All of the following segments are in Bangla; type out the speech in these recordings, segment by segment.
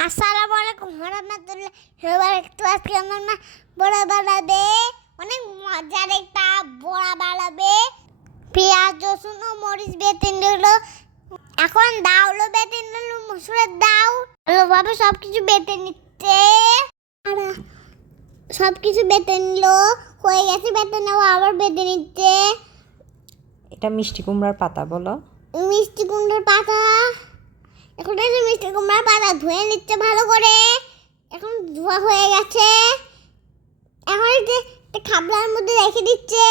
আসসালামু আলাইকুম রাহমাতুল্লাহ। সবার একটু আজকে আমার মা বড়া বানাবে, অনেক মজার একটা বড়া বানাবে। পেঁয়াজ রসুন ও মরিচ বেটে নিল, এখন ডাউলো বেটে নিল, মসুরের ডাউ ভালোভাবে সব কিছু বেটে নিচ্ছে। আর সব কিছু বেটে নিল, হয়ে গেছে বেটে নেওয়া, আবার বেটে নিচ্ছে। এটা মিষ্টি কুমড়ার পাতা বলো। মিষ্টি কুমড়ার পাতা। এখন এই যে মিষ্টি কুমড়ার পাতা ধুয়ে নিচ্ছে ভালো করে। এখন ধোয়া হয়ে গেছে। এখন এই যে খাবলার মধ্যে রেখে দিচ্ছে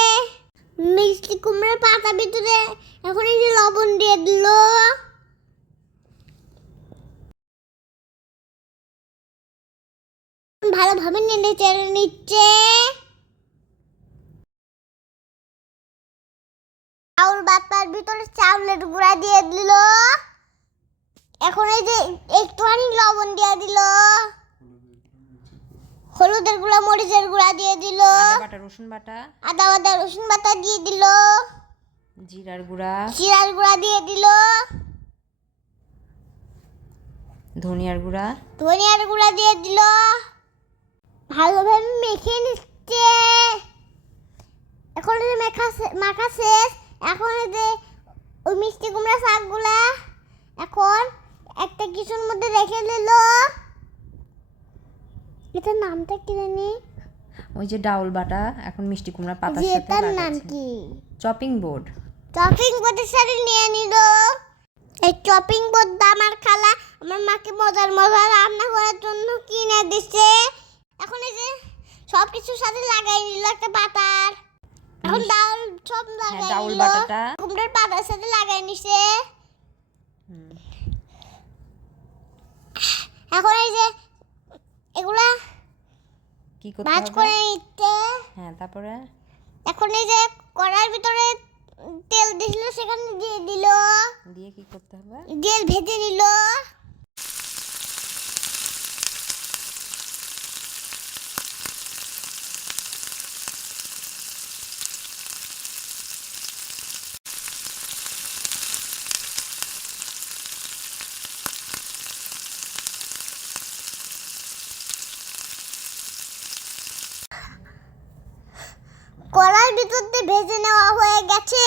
মিষ্টি কুমড়ার পাতা ভিতরে। এখন এই যে লবণ দিয়ে দিল, ভালোভাবে নেড়ে চেড়ে নিচ্ছে। চাউল বাটার ভিতরে চাউলের গুঁড়া দিয়ে দিল। এখন এই যে একটুখানি লবণ দিয়ে দিল, হলুদের গুঁড়া মরিচের গুঁড়া দিয়ে দিল, আদা বাটা রসুন বাটা দিয়ে দিল, জিরার গুঁড়া দিয়ে দিল, ধনিয়ার গুঁড়া দিয়ে দিল। ভালোভাবে মেখে নিচ্ছে। এখন যে মাখা শেষ। এখন এই যে ওই মিষ্টি কুমড়া শাকগুলা এখন একটা কিছুর মধ্যে রেখে দিল। এটার নামটা কি জানি? ওই যে ডাউল বাটা এখন মিষ্টি কুমড়া পাতার সাথে এটার নাম কি? Chopping board. চপিং বোর্ডের সাথে নিয়ে নিল। এই চপিং বোর্ড আমার খালা আমার মাকে মজার রান্না করার জন্য কিনে দিচ্ছে। এখন এই যে সব কিছুর সাথে লাগাই নিল একটা পাতার। এখন ডাউল সব লাগাই ডাউল নিল, বাটাটা কুমড়ার পাতার সাথে লাগাই নিছে। এখন এই যে এগুলা কি করতে ভাজ হবে? করে নিচ্ছে। হ্যাঁ, তারপরে এখন এই যে কড়াইর ভিতরে তেল দিছিল, সেখানে দিয়ে দিল, দিয়ে কি করতে হবে? দিয়ে ভেজে নিল। কড়ার ভিতর দিয়ে ভেজে নেওয়া হয়ে গেছে।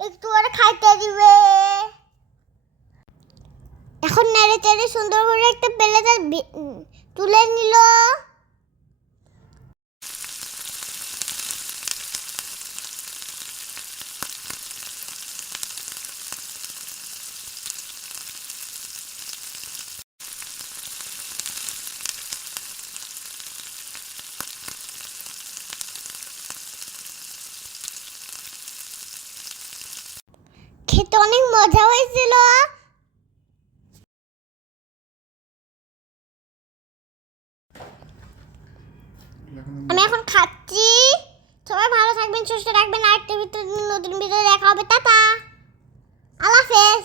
একটু আর খাইতে দিবে। এখন নেড়ে চেড়ে সুন্দর করে একটা প্লেটে তুলে নিল। খেতে অনেক মজা হয়েছিল। আমি এখন খাচ্ছি। সবাই ভালো থাকবেন, সুস্থ থাকবেন। আরেকটা নতুন ভিডিও দেখা হবে। টাটা, আল্লাহ হাফেজ।